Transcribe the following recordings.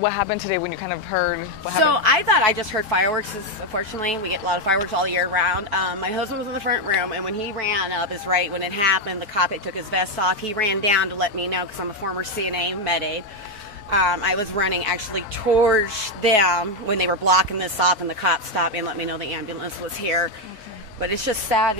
what happened today when you kind of heard what happened? So I thought I just heard fireworks. Unfortunately, we get a lot of fireworks all year round. My husband was in the front room, and when he ran up, is right when it happened, the cop had took his vest off. He ran down to let me know, because I'm a former CNA med aide. I was running actually towards them when they were blocking this off, and the cop stopped me and let me know the ambulance was here. Okay. But it's just sad,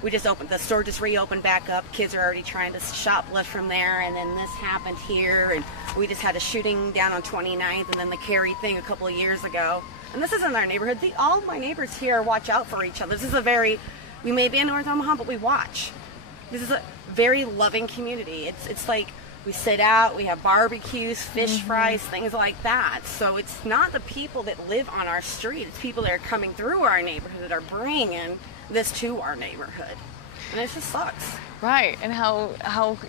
we just opened, the store just reopened back up. Kids are already trying to shoplift from there, and then this happened here, and we just had a shooting down on 29th, and then the Cary thing a couple of years ago. And this isn't our neighborhood. All of my neighbors here watch out for each other. This is we may be in North Omaha, but we watch. This is a very loving community. It's like, we sit out, we have barbecues, fish fries, things like that. So it's not the people that live on our street. It's people that are coming through our neighborhood that are bringing this to our neighborhood. And it just sucks. Right. And how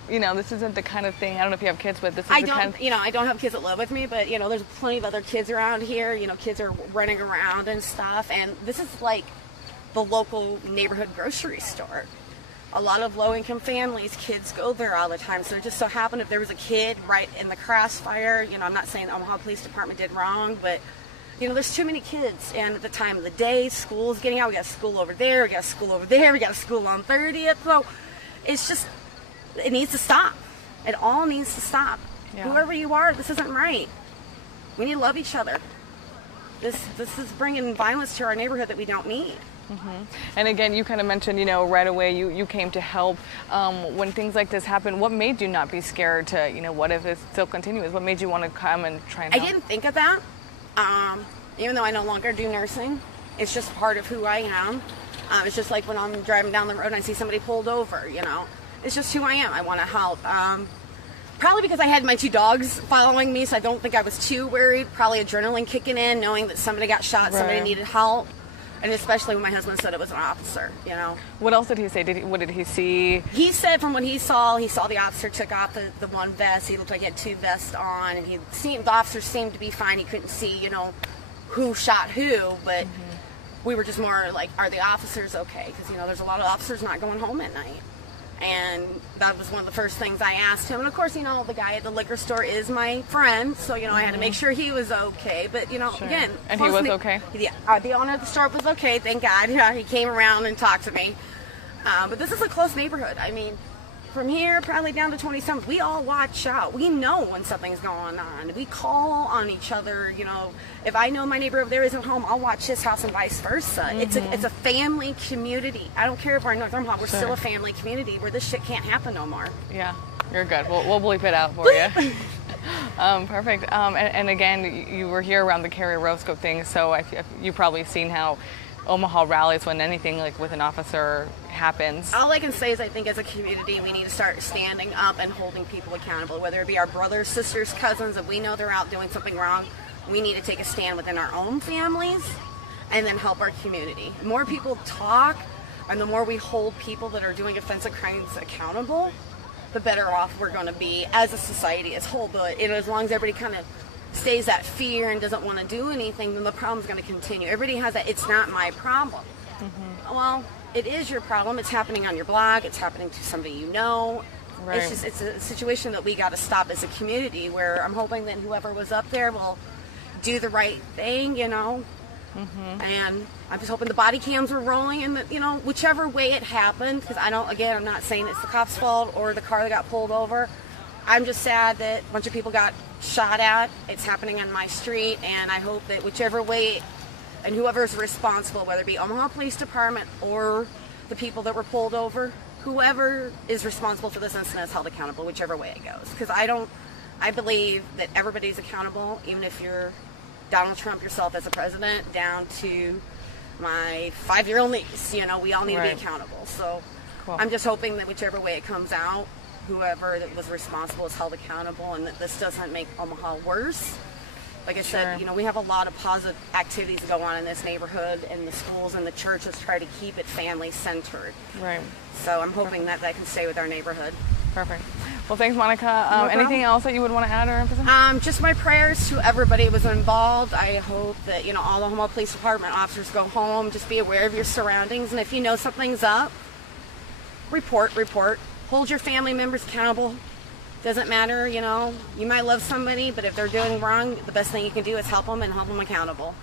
this isn't the kind of thing, I don't know if you have kids, but this is I don't have kids that live with me, but, there's plenty of other kids around here. Kids are running around and stuff. And this is like the local neighborhood grocery store. A lot of low-income families, kids go there all the time. So it just so happened if there was a kid right in the crossfire, I'm not saying the Omaha Police Department did wrong, but, there's too many kids. And at the time of the day, school's getting out. We got school over there, we got school over there, we got a school on 30th. So it's just, it needs to stop. It all needs to stop. Yeah. Whoever you are, this isn't right. We need to love each other. This is bringing violence to our neighborhood that we don't need. And again, you kind of mentioned, right away you came to help. When things like this happen, what made you not be scared to, what if it still continues? What made you want to come and try and help? I didn't think of that. Even though I no longer do nursing, it's just part of who I am. It's just like when I'm driving down the road and I see somebody pulled over, It's just who I am. I want to help. Probably because I had my 2 dogs following me, so I don't think I was too worried. Probably adrenaline kicking in, knowing that somebody got shot, somebody needed help. And especially when my husband said it was an officer, What else did he say? What did he see? He said from what he saw the officer took off the one vest. He looked like he had 2 vests on, and the officer seemed to be fine. He couldn't see, who shot who, but we were just more like, are the officers okay? Because, there's a lot of officers not going home at night. And that was one of the first things I asked him. And, of course, the guy at the liquor store is my friend. So, I had to make sure he was okay. But, again. And he was okay? Yeah. The owner of the store was okay, thank God. He came around and talked to me. But this is a close neighborhood. I mean, from here probably down to 27th, we all watch out. We know when something's going on. We call on each other. If I know my neighbor over there isn't home, I'll watch his house and vice versa. It's a family community. I don't care if we're in North Omaha, we're still a family community where this shit can't happen no more. Yeah, you're good. We'll bleep it out for you. Perfect. And again, you were here around the Cary Roscoe thing, so you've probably seen how Omaha rallies when anything like with an officer happens. All I can say is I think as a community we need to start standing up and holding people accountable, whether it be our brothers, sisters, cousins. If we know they're out doing something wrong, we need to take a stand within our own families and then help our community. The more people talk and the more we hold people that are doing offensive crimes accountable, the better off we're going to be as a society as a whole. But as long as everybody kind of stays that fear and doesn't want to do anything, then the problem's going to continue. Everybody has that, it's not my problem. Well, it is your problem. It's happening on your block. It's happening to somebody you know. Right. It's a situation that we got to stop as a community, where I'm hoping that whoever was up there will do the right thing, And I'm just hoping the body cams were rolling and that, whichever way it happened, because I'm not saying it's the cop's fault or the car that got pulled over. I'm just sad that a bunch of people got shot at. It's happening on my street, and I hope that whichever way, and whoever's responsible, whether it be Omaha Police Department or the people that were pulled over, whoever is responsible for this incident is held accountable, whichever way it goes. Because I believe that everybody's accountable, even if you're Donald Trump yourself as a president, down to my 5-year-old niece. We all need to be accountable. So cool. I'm just hoping that whichever way it comes out, whoever that was responsible is held accountable, and that this doesn't make Omaha worse. Like I said, we have a lot of positive activities that go on in this neighborhood, and the schools and the churches try to keep it family-centered. Right. So I'm hoping that can stay with our neighborhood. Perfect. Well, thanks, Monica. Anything else that you would want to add or emphasize? Just my prayers to everybody who was involved. I hope that, all the Omaha Police Department officers go home. Just be aware of your surroundings, and if you know something's up, report. Hold your family members accountable. Doesn't matter, you know, you might love somebody, but if they're doing wrong, the best thing you can do is help them and hold them accountable.